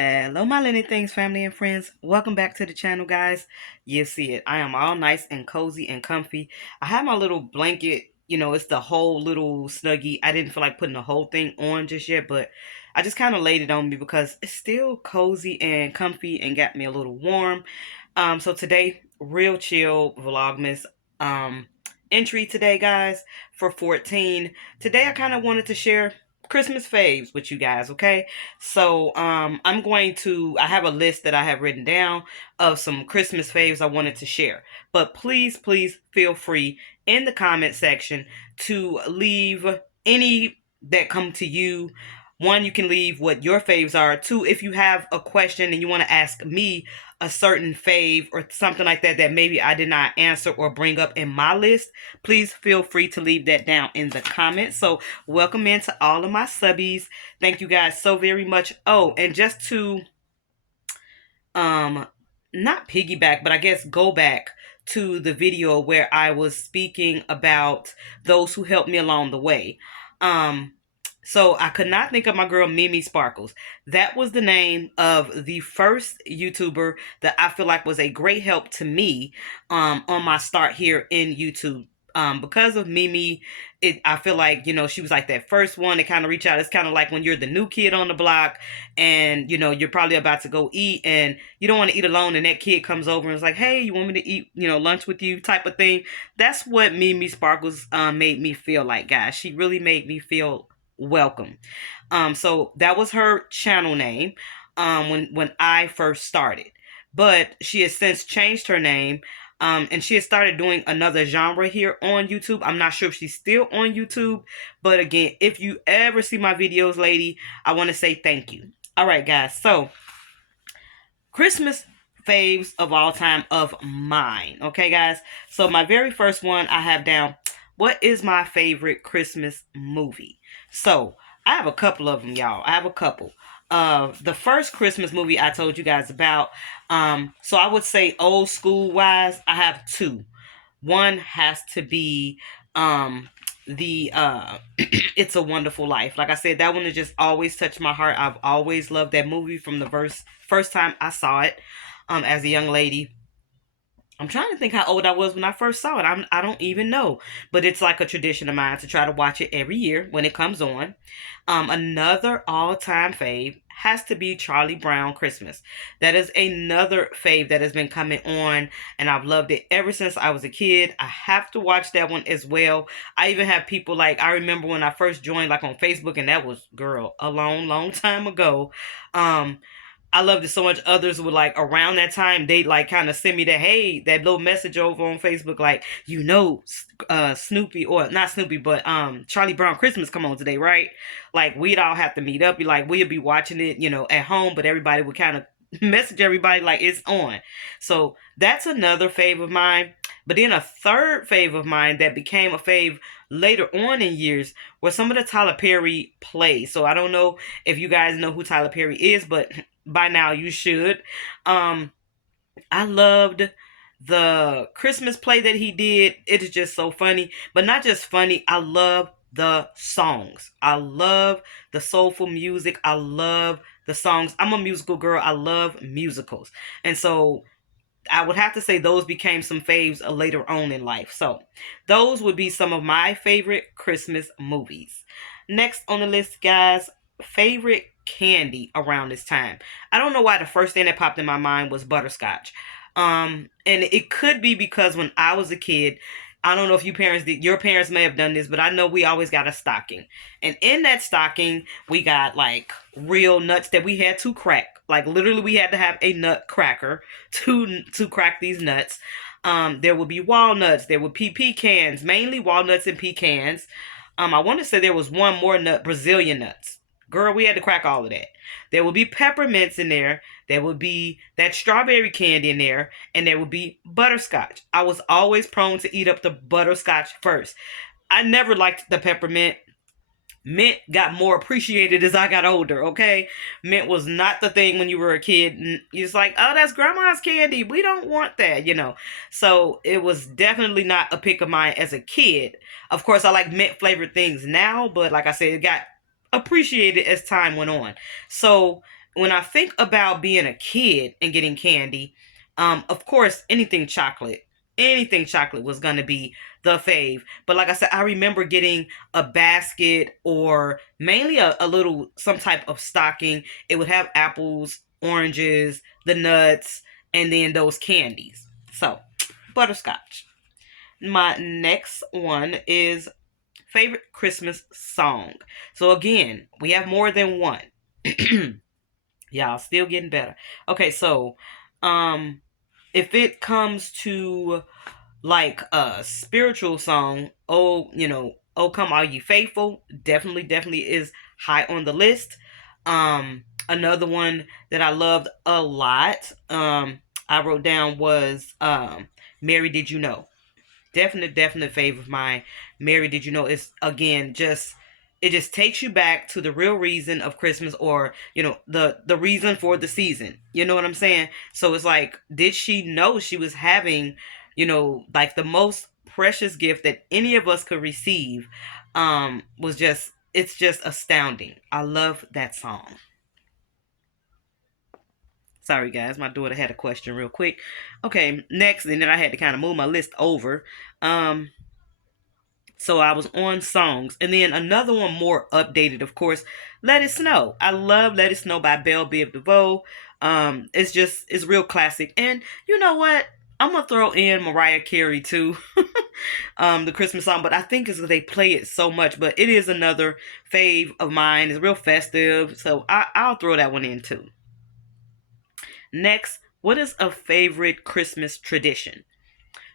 Hello, my Lenny Things family and friends. Welcome back to the channel, guys. You see it. I am all nice and cozy and comfy. I have my little blanket. It's the whole little snuggie. I didn't feel like putting the whole thing on just yet, but I just kind of laid it on me because it's still cozy and comfy and got me a little warm. So today, real chill Vlogmas entry today, guys, for 14. Today, I kind of wanted to share Christmas faves with you guys, okay? So I have a list that I have written down of some Christmas faves I wanted to share. But please feel free in the comment section to leave any that come to you. One, you can leave what your faves are. Two, if you have a question and you want to ask me a certain fave or something like that that maybe I did not answer or bring up in my list, please feel free to leave that down in the comments. So welcome into all of my subbies. Thank you guys so very much. Oh, and just to not piggyback, but I guess go back to the video where I was speaking about those who helped me along the way. So I could not think of my girl Mimi Sparkles. That was the name of the first YouTuber that I feel like was a great help to me on my start here in YouTube. Because of Mimi, I feel like, she was like that first one to kind of reach out. It's kind of like when you're the new kid on the block and, you're probably about to go eat and you don't want to eat alone and that kid comes over and is like, hey, you want me to eat, lunch with you type of thing. That's what Mimi Sparkles made me feel like, guys. She really made me feel welcome. So that was her channel name when I first started. But she has since changed her name. And she has started doing another genre here on YouTube. I'm not sure if she's still on YouTube. But again, if you ever see my videos, lady, I want to say thank you. All right, guys. So, Christmas faves of all time of mine. Okay, guys. So, my very first one I have down, what is my favorite Christmas movie? So, I have a couple of them, y'all. I have a couple. The first Christmas movie I told you guys about. So I would say old school wise, I have two. One has to be the It's a Wonderful Life. Like I said, that one has just always touched my heart. I've always loved that movie from the first time I saw it as a young lady. I'm trying to think how old I was when I first saw it. I don't even know. But it's like a tradition of mine to try to watch it every year when it comes on. Another all-time fave has to be Charlie Brown Christmas. That is another fave that has been coming on, and I've loved it ever since I was a kid. I have to watch that one as well. I even have people like, I remember when I first joined like on Facebook, and that was, girl, a long time ago. I loved it so much. Others would like around that time, they'd like kind of send me that little message over on Facebook, like, Snoopy, or not Snoopy, but Charlie Brown Christmas come on today, right? Like we'd all have to meet up. We'd be watching it, at home, but everybody would kind of message everybody like it's on. So that's another fave of mine. But then a third fave of mine that became a fave later on in years was some of the Tyler Perry plays. So I don't know if you guys know who Tyler Perry is, but by now you should. I loved the Christmas play that he did. It is just so funny, but not just funny. I love the songs. I love the soulful music. I love the songs. I'm a musical girl. I love musicals. And so I would have to say those became some faves later on in life. So those would be some of my favorite Christmas movies. Next on the list, guys, favorite candy around this time. I don't know why the first thing that popped in my mind was butterscotch. And it could be because when I was a kid, I don't know if your parents may have done this, but I know we always got a stocking. And in that stocking, we got like real nuts that we had to crack. Like literally we had to have a nut cracker to crack these nuts. There would be walnuts, there would be pecans, mainly walnuts and pecans. I want to say there was one more nut, Brazilian nuts. Girl, we had to crack all of that. There would be peppermints in there. There would be that strawberry candy in there. And there would be butterscotch. I was always prone to eat up the butterscotch first. I never liked the peppermint. Mint got more appreciated as I got older, okay? Mint was not the thing when you were a kid. It's like, oh, that's grandma's candy. We don't want that, So it was definitely not a pick of mine as a kid. Of course, I like mint flavored things now, but like I said, it got appreciated as time went on. So when I think about being a kid and getting candy, of course, anything chocolate was gonna be the fave. But like I said, I remember getting a basket or mainly a little some type of stocking. It would have apples, oranges, the nuts, and then those candies. So butterscotch. My next one is favorite Christmas song. So again, we have more than one. Y'all still getting better. Okay, so um if it comes to like a spiritual song, oh, oh come all you faithful, definitely is high on the list. Another one that I loved a lot, I wrote down was Mary Did You Know. Definite fave of mine. Mary Did You Know is again just it just takes you back to the real reason of Christmas, or the reason for the season. You know what I'm saying? So it's like, did she know she was having, like the most precious gift that any of us could receive? Was just it's just astounding. I love that song. Sorry guys, my daughter had a question real quick. Okay, next, and then I had to kind of move my list over. Um So I was on songs. And then another one more updated, of course, Let It Snow. I love Let It Snow by Belle Biv DeVoe. It's real classic. And you know what? I'm gonna throw in Mariah Carey too. The Christmas song, but I think it's because they play it so much. But it is another fave of mine. It's real festive. So I'll throw that one in too. Next, what is a favorite Christmas tradition?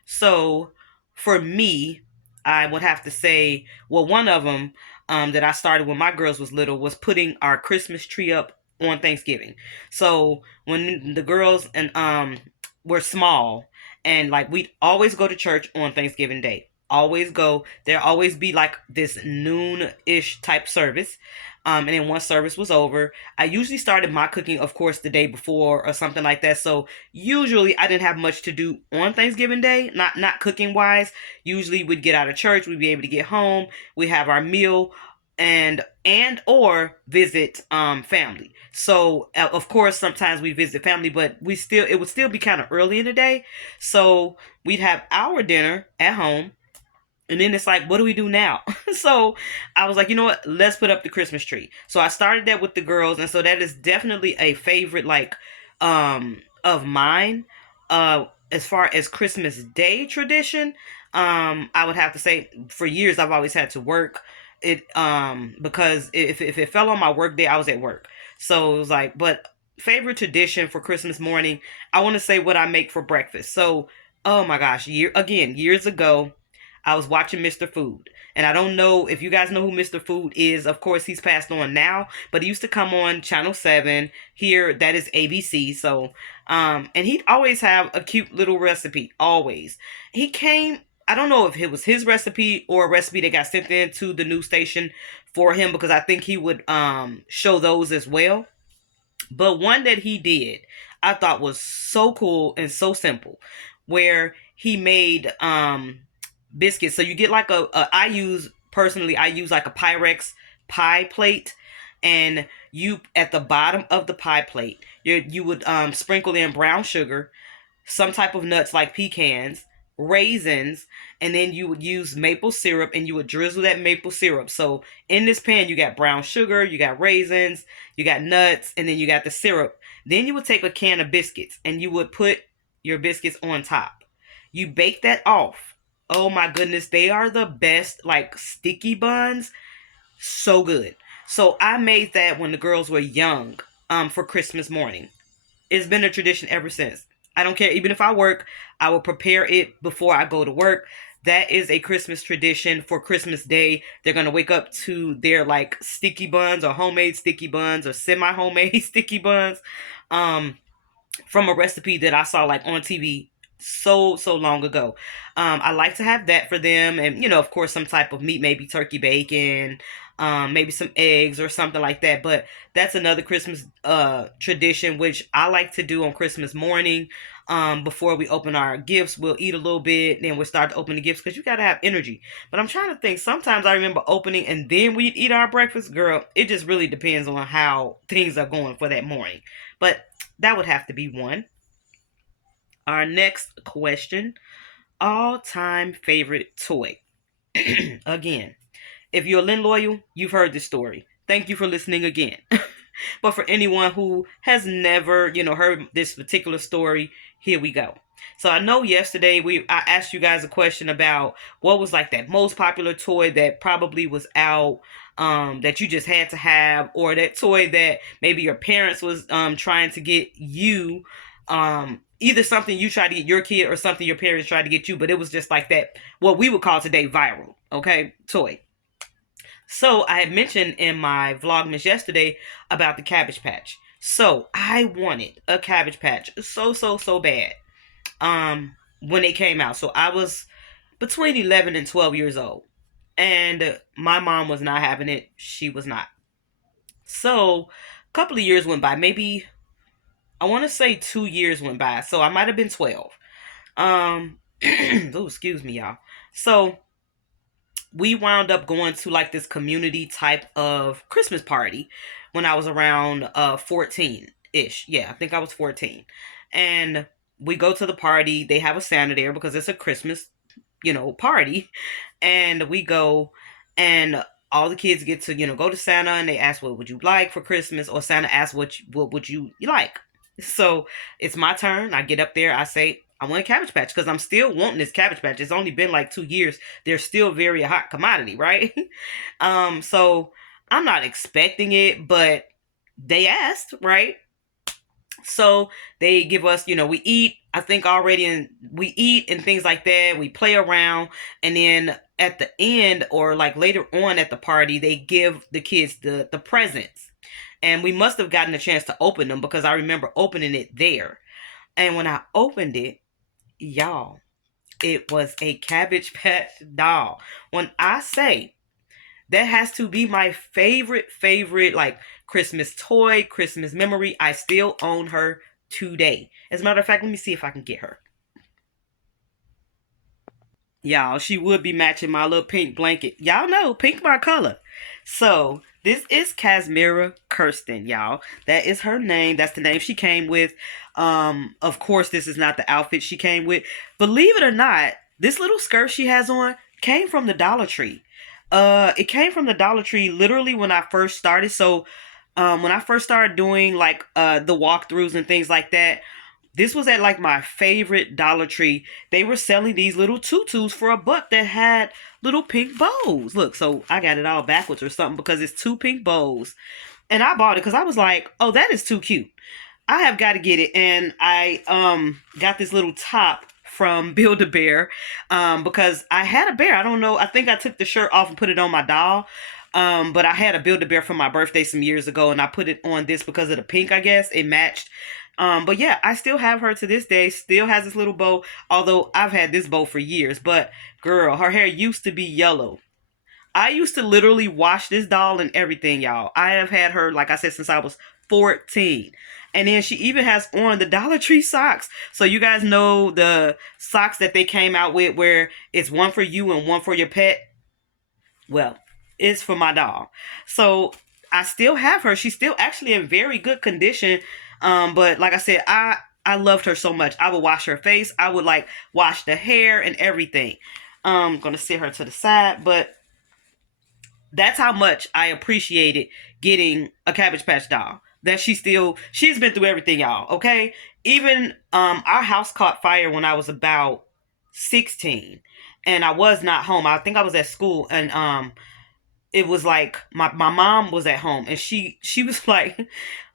So for me, I would have to say, well, one of them that I started when my girls was little was putting our Christmas tree up on Thanksgiving. So when the girls and were small, and like we'd always go to church on Thanksgiving Day. Always go. There always be like this noon-ish type service. And then once service was over, I usually started my cooking, of course, the day before or something like that. So usually I didn't have much to do on Thanksgiving Day, not cooking wise. Usually we'd get out of church, we'd be able to get home, we have our meal, and or visit family. So of course sometimes we visit family, but it would still be kind of early in the day. So we'd have our dinner at home, and then it's like, what do we do now? So I was like, you know what? Let's put up the Christmas tree. So I started that with the girls, and so that is definitely a favorite, like, of mine. As far as Christmas Day tradition, I would have to say for years I've always had to work it, because if it fell on my work day, I was at work. So it was like, but favorite tradition for Christmas morning, I want to say what I make for breakfast. So, oh my gosh, years ago, I was watching Mr. Food. And I don't know if you guys know who Mr. Food is. Of course, he's passed on now, but he used to come on Channel 7. Here, that is ABC. So, and he'd always have a cute little recipe. Always. He came, I don't know if it was his recipe or a recipe that got sent in to the news station for him, because I think he would show those as well. But one that he did, I thought was so cool and so simple, where he made biscuits. So you get like I use like a Pyrex pie plate, and you at the bottom of the pie plate, you would sprinkle in brown sugar, some type of nuts like pecans, raisins, and then you would use maple syrup, and you would drizzle that maple syrup. So in this pan, you got brown sugar, you got raisins, you got nuts, and then you got the syrup. Then you would take a can of biscuits, and you would put your biscuits on top. You bake that off. Oh my goodness, they are the best, like sticky buns. So good. So I made that when the girls were young, for Christmas morning. It's been a tradition ever since. I don't care. Even if I work, I will prepare it before I go to work. That is a Christmas tradition for Christmas Day. They're going to wake up to their like sticky buns or homemade sticky buns or semi-homemade sticky buns. Um, from a recipe that I saw like on TV so long ago. I like to have that for them, and of course some type of meat, maybe turkey bacon, maybe some eggs or something like that. But that's another Christmas tradition which I like to do on Christmas morning. Before we open our gifts, we'll eat a little bit, then we'll start to open the gifts because you gotta have energy. But I'm trying to think. Sometimes I remember opening and then we eat our breakfast. Girl, it just really depends on how things are going for that morning. But that would have to be one. Our next question: all-time favorite toy. Again, if you're a Lynn Loyal, you've heard this story. Thank you for listening again. But for anyone who has never, heard this particular story, here we go. So I know yesterday I asked you guys a question about what was like that most popular toy that probably was out, that you just had to have, or that toy that maybe your parents was trying to get you, either something you tried to get your kid or something your parents tried to get you, but it was just like that, what we would call today viral, okay, toy. So I had mentioned in my Vlogmas yesterday about the Cabbage Patch. So I wanted a Cabbage Patch so bad. When it came out. So I was between 11 and 12 years old. And my mom was not having it. She was not. So a couple of years went by. Maybe I want to say 2 years went by. So I might have been 12. Oh, excuse me, y'all. So we wound up going to like this community type of Christmas party when I was around 14-ish. Yeah, I think I was 14. And we go to the party. They have a Santa there because it's a Christmas, party. And we go, and all the kids get to, go to Santa, and they ask, what would you like for Christmas? Or Santa asks, what would you like? So it's my turn. I get up there. I say, I want a Cabbage Patch because I'm still wanting this Cabbage Patch. It's only been like 2 years. They're still very hot commodity, right? So I'm not expecting it, but they asked, right? So they give us, we eat, I think already, and we eat and things like that. We play around, and then at the end or like later on at the party, they give the kids the presents. And we must have gotten a chance to open them because I remember opening it there. And when I opened it, y'all, it was a Cabbage Patch doll. When I say that has to be my favorite, like Christmas toy, Christmas memory, I still own her today. As a matter of fact, let me see if I can get her. Y'all, she would be matching my little pink blanket. Y'all know, pink my color. So, this is Casmira Kirsten, y'all. That is her name. That's the name she came with. Of course, this is not the outfit she came with. Believe it or not, this little skirt she has on came from the Dollar Tree. It came from the Dollar Tree literally when I first started. So, when I first started doing like the walkthroughs and things like that, this was at like my favorite Dollar Tree. They were selling these little tutus for $1 that had little pink bows. Look, so I got it all backwards or something because it's 2 pink bows. And I bought it because I was like, oh, that is too cute. I have got to get it. And I got this little top from Build-A-Bear because I had a bear. I don't know. I think I took the shirt off and put it on my doll. But I had a Build-A-Bear for my birthday some years ago, and I put it on this because of the pink, I guess. It matched. But yeah, I still have her to this day. Still has this little bow, although I've had this bow for years. But girl, her hair used to be yellow. I used to literally wash this doll and everything, y'all. I have had her, like I said, since I was 14. And then she even has on the Dollar Tree socks. So you guys know the socks that they came out with where it's one for you and one for your pet. Well, it's for my doll. So I still have her. She's still actually in very good condition. But like I said, I loved her so much. I would wash her face. I would like wash the hair and everything. I'm going to sit her to the side, but that's how much I appreciated getting a Cabbage Patch doll. That she's been through everything, y'all. Okay. Even, our house caught fire when I was about 16 and I was not home. I think I was at school, and, it was like my mom was at home, and she was like,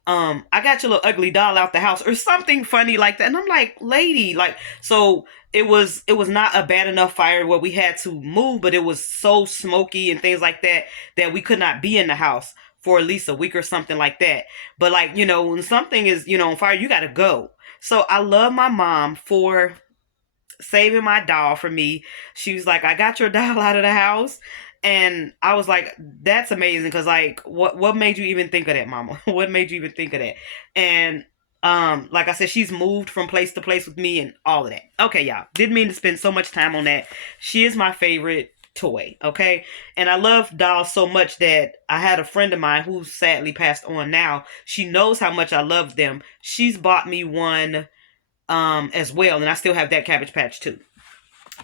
I got your little ugly doll out the house or something funny like that. And I'm like, lady, like, so it was not a bad enough fire where we had to move, but it was so smoky and things like that that we could not be in the house for at least a week or something like that. But like, when something is, on fire, you got to go. So I love my mom for saving my doll for me. She was like, I got your doll out of the house. And I was like, that's amazing because like what made you even think of that, mama? What made you even think of that? And like I said, she's moved from place to place with me and all of that. Okay, y'all. Didn't mean to spend so much time on that. She is my favorite toy, okay? And I love dolls so much that I had a friend of mine who sadly passed on now. She knows how much I love them. She's bought me one as well, and I still have that Cabbage Patch too.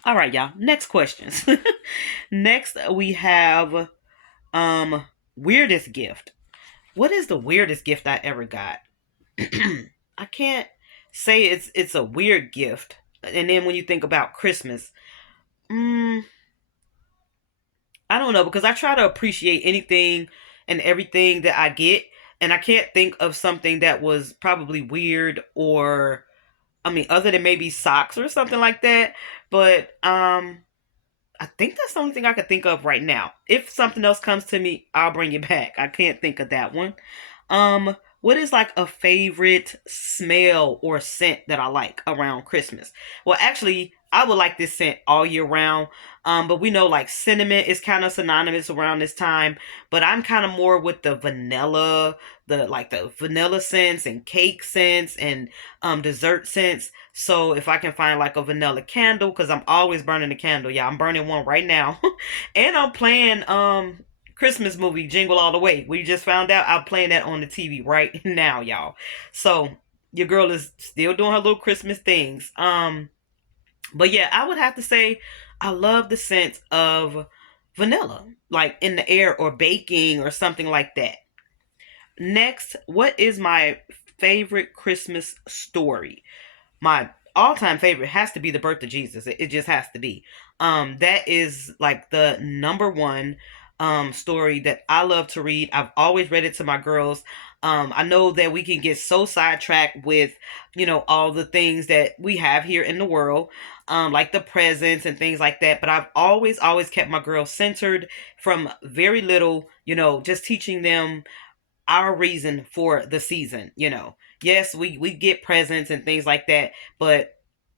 All right, y'all. Next questions. Next we have weirdest gift. What is the weirdest gift I ever got? I can't say it's a weird gift. And then when you think about Christmas, I don't know because I try to appreciate anything and everything that I get, and I can't think of something that was probably weird or I mean other than maybe socks or something like that. But I think that's the only thing I could think of right now. If something else comes to me, I'll bring it back. I can't think of that one. What is like a favorite smell or scent that I like around Christmas? Well, actually, I would like this scent all year round. But we know like cinnamon is kind of synonymous around this time. But I'm kind of more with the vanilla, the vanilla scents and cake scents and dessert scents. So if I can find like a vanilla candle, because I'm always burning a candle. Yeah, I'm burning one right now. And I'm playing Christmas movie Jingle All the Way. We just found out I'm playing that on the TV right now, y'all. So your girl is still doing her little Christmas things. But yeah, I would have to say I love the scent of vanilla, like in the air or baking or something like that. Next, what is my favorite Christmas story? My all-time favorite has to be the birth of Jesus. It just has to be. That is like the number one story that I love to read. I've always read it to my girls. I know that we can get so sidetracked with, all the things that we have here in the world, like the presents and things like that. But I've always kept my girls centered from very little, just teaching them our reason for the season. Yes, we get presents and things like that, but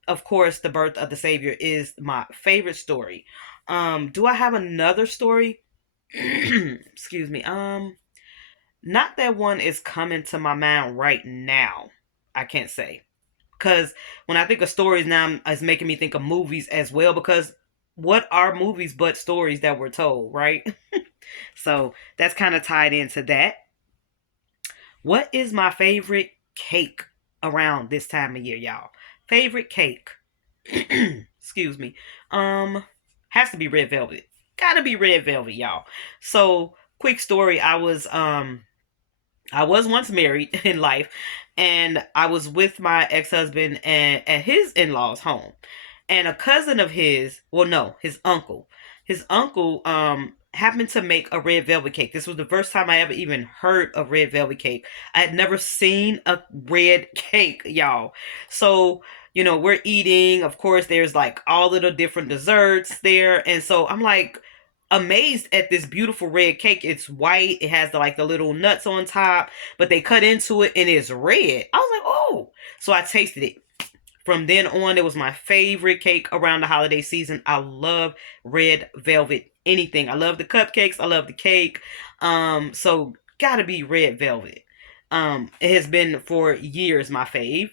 of course the birth of the savior is my favorite story. Do I have another story? Excuse me. Not that one is coming to my mind right now. I can't say, because when I think of stories now, it's making me think of movies as well, because what are movies but stories that were told, right? So that's kind of tied into that. What is my favorite cake around this time of year, y'all? Favorite cake. Excuse me. Has to be red velvet. Gotta be red velvet, y'all. So, quick story. I was once married in life, and I was with my ex-husband and at his in-laws' home. And a cousin of his, well no, his uncle happened to make a red velvet cake. This was the first time I ever even heard of red velvet cake. I had never seen a red cake, y'all. So, we're eating. Of course, there's like all of the different desserts there. And so I'm like amazed at this beautiful red cake. It's white. It has the little nuts on top, but they cut into it and it's red. I was like, oh. So I tasted it. From then on, it was my favorite cake around the holiday season. I love red velvet anything. I love the cupcakes. I love the cake. So gotta be red velvet. It has been for years my fave.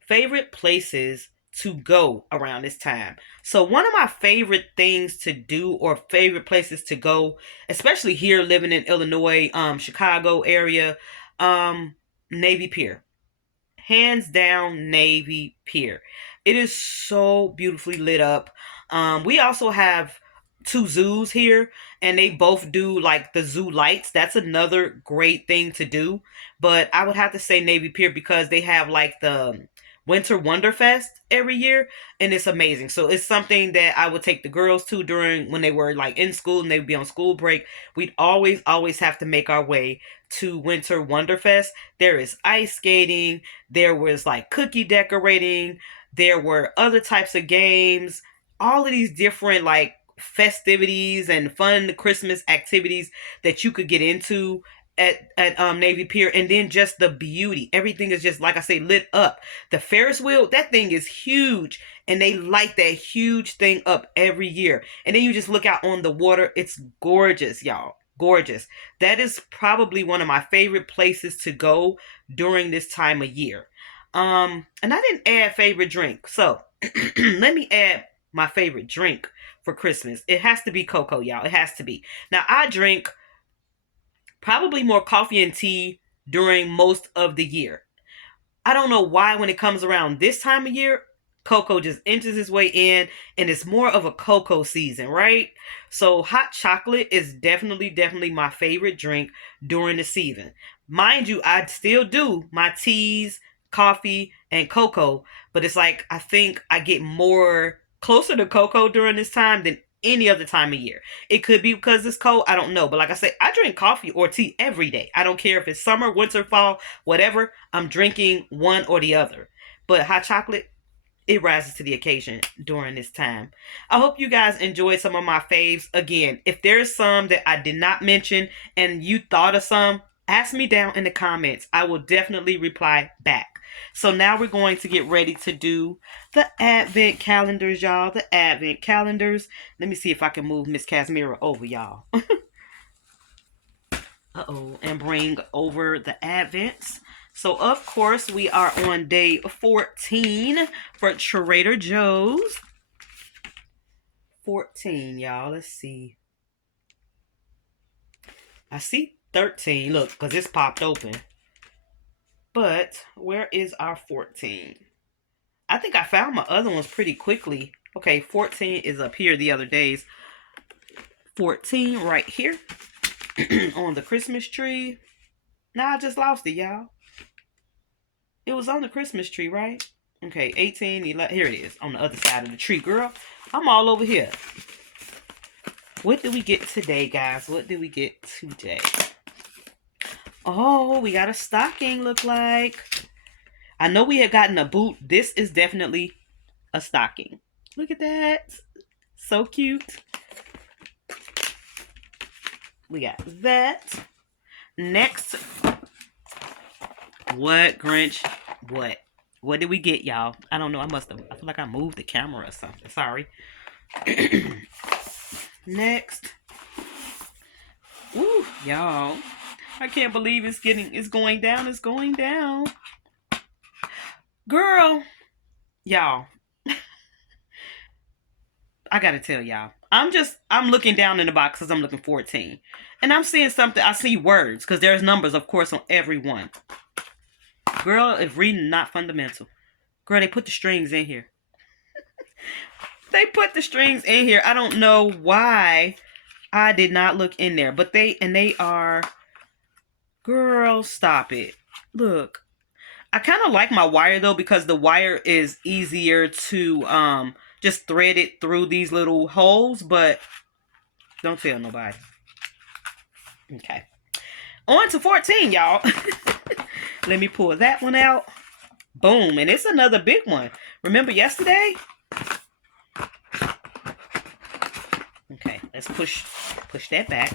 Favorite places to go around this time. So one of my favorite things to do or favorite places to go, especially here living in Illinois, Chicago area, Navy Pier. Hands down, Navy Pier. It is so beautifully lit up. We also have two zoos here, and they both do like the zoo lights. That's another great thing to do. But I would have to say Navy Pier because they have like the Winter Wonderfest every year, and it's amazing. So it's something that I would take the girls to during when they were like in school and they'd be on school break. We'd always have to make our way to Winter Wonderfest. There is ice skating, there was like cookie decorating, there were other types of games, all of these different like festivities and fun Christmas activities that you could get into. at Navy Pier, and then just the beauty. Everything is just, like I say, lit up. The Ferris wheel, that thing is huge, and they light that huge thing up every year. And then you just look out on the water. It's gorgeous, y'all. Gorgeous. That is probably one of my favorite places to go during this time of year. And I didn't add favorite drink. So let me add my favorite drink for Christmas. It has to be cocoa, y'all. It has to be. Now, I drink probably more coffee and tea during most of the year. I don't know why when it comes around this time of year, cocoa just enters its way in, and it's more of a cocoa season, right? So hot chocolate is definitely my favorite drink during the season. Mind you, I still do my teas, coffee, and cocoa, but it's like I think I get more closer to cocoa during this time than any other time of year. It could be because it's cold, I don't know. But like I say, I drink coffee or tea every day. I don't care if it's summer, winter, fall, whatever. I'm drinking one or the other. But hot chocolate, it rises to the occasion during this time. I hope you guys enjoyed some of my faves. Again, if there's some that I did not mention and you thought of some, ask me down in the comments. I will definitely reply back. So now we're going to get ready to do the advent calendars, y'all. The advent calendars. Let me see if I can move Miss Casimira over, y'all. Uh-oh. And bring over the advents. So, of course, we are on day 14 for Trader Joe's. 14, y'all. Let's see. I see 13. Look, because it's popped open. But where is our 14? I think I found my other ones pretty quickly. Okay, 14 is up here the other days. 14 right here on the Christmas tree. Now I just lost it, y'all. It was on the Christmas tree, right? Okay, 18, 11. Here it is on the other side of the tree, girl. I'm all over here. What did we get today, guys? What did we get today? Oh, we got a stocking, look like. I know we had gotten a boot. This is definitely a stocking. Look at that. So cute. We got that. Next. What, Grinch? What? What did we get, y'all? I don't know. I feel like I moved the camera or something. Sorry. Next. Ooh, y'all. I can't believe it's going down. It's going down. Girl. Y'all. I gotta tell y'all. I'm looking down in the box because I'm looking 14. And I'm seeing something. I see words because there's numbers, of course, on every one. Girl, if reading not fundamental. Girl, they put the strings in here. They put the strings in here. I don't know why I did not look in there. But they are... Girl, stop it. Look. I kind of like my wire, though, because the wire is easier to just thread it through these little holes. But don't tell nobody. Okay. On to 14, y'all. Let me pull that one out. Boom. And it's another big one. Remember yesterday? Okay. Let's push that back.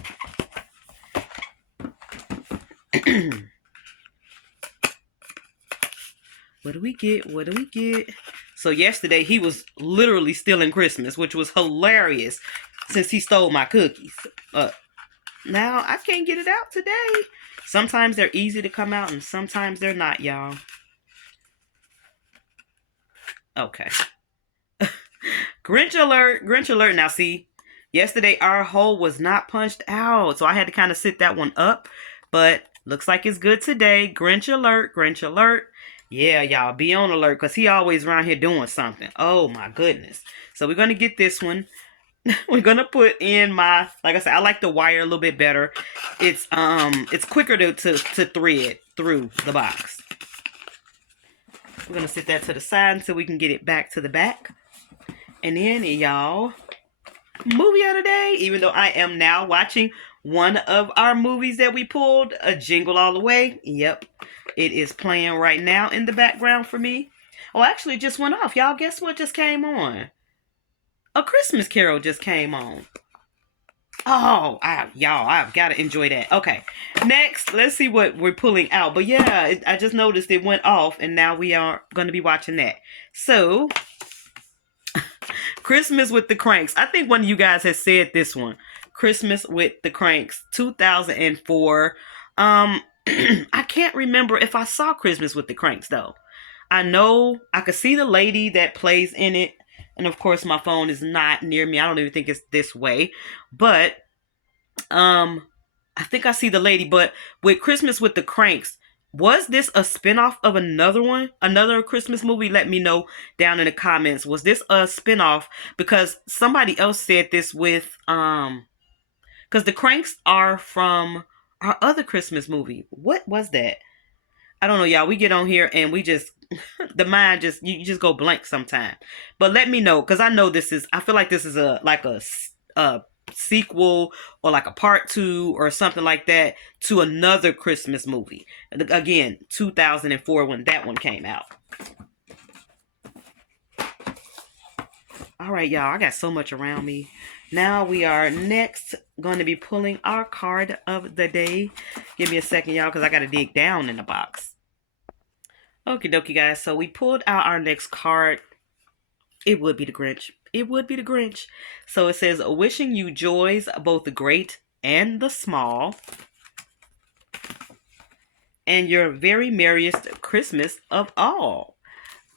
What do we get? What do we get? So yesterday he was literally stealing Christmas, which was hilarious since he stole my cookies. Now I can't get it out today. Sometimes they're easy to come out and sometimes they're not, y'all. Okay. Grinch alert. Grinch alert. Now see, yesterday our hole was not punched out. So I had to kind of sit that one up. But looks like it's good today. Grinch alert. Grinch alert. Yeah, y'all, be on alert because he always around here doing something. Oh, my goodness. So we're going to get this one. We're going to put in my, like I said, I like the wire a little bit better. It's quicker to thread through the box. We're going to sit that to the side so we can get it back to the back. And then, y'all, movie of the day, even though I am now watching one of our movies that we pulled, A Jingle All the Way. Yep. It is playing right now in the background for me. Oh, actually, it just went off. Y'all, guess what just came on? A Christmas Carol just came on. Oh, y'all, I've got to enjoy that. Okay, next, let's see what we're pulling out. But yeah, I just noticed it went off, and now we are going to be watching that. So, Christmas with the Cranks. I think one of you guys has said this one. Christmas with the Cranks, 2004. I can't remember if I saw Christmas with the Cranks, though. I know I could see the lady that plays in it. And of course, my phone is not near me. I don't even think it's this way. But um, I think I see the lady. But with Christmas with the Cranks, was this a spinoff of another one? Another Christmas movie? Let me know down in the comments. Was this a spinoff? Because somebody else said this with because the Cranks are from our other Christmas movie. What was that? I don't know, y'all. We get on here and we just the mind just you just go blank sometime. But let me know because I know this is. I feel like this is a sequel or like a part two or something like that to another Christmas movie. Again, 2004 when that one came out. All right, y'all. I got so much around me. Now we are next going to be pulling our card of the day. Give me a second, y'all, because I got to dig down in the box. Okie dokie, guys. So we pulled out our next card. It would be the Grinch. It would be the Grinch. So it says, wishing you joys, both the great and the small, and your very merriest Christmas of all.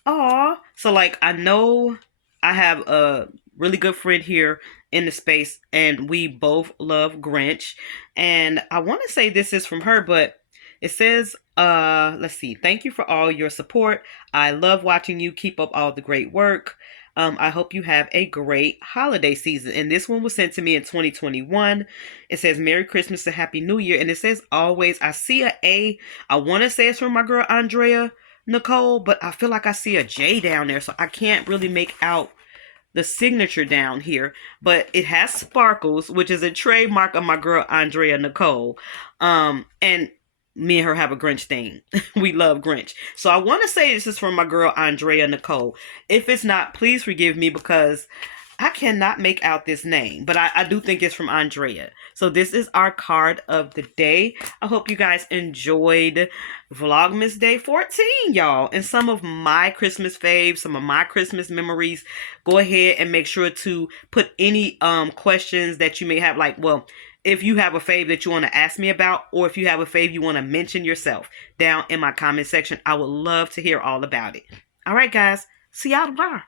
Aw. So, like, I know I have a really good friend here in the space, and we both love Grinch. And I want to say this is from her, but it says, let's see. Thank you for all your support. I love watching you. Keep up all the great work. I hope you have a great holiday season. And this one was sent to me in 2021. It says, Merry Christmas and Happy New Year. And it says, always. I see a A. I want to say it's from my girl, Andrea Nicole, but I feel like I see a J down there. So I can't really make out the signature down here, but it has sparkles, which is a trademark of my girl Andrea Nicole. And me and her have a Grinch thing. We love Grinch. So I want to say this is from my girl Andrea Nicole. If it's not, please forgive me because I cannot make out this name, but I do think it's from Andrea. So this is our card of the day. I hope you guys enjoyed Vlogmas Day 14, y'all. And some of my Christmas faves, some of my Christmas memories. Go ahead and make sure to put any questions that you may have. Like, well, if you have a fave that you want to ask me about, or if you have a fave you want to mention yourself down in my comment section, I would love to hear all about it. All right, guys. See y'all tomorrow.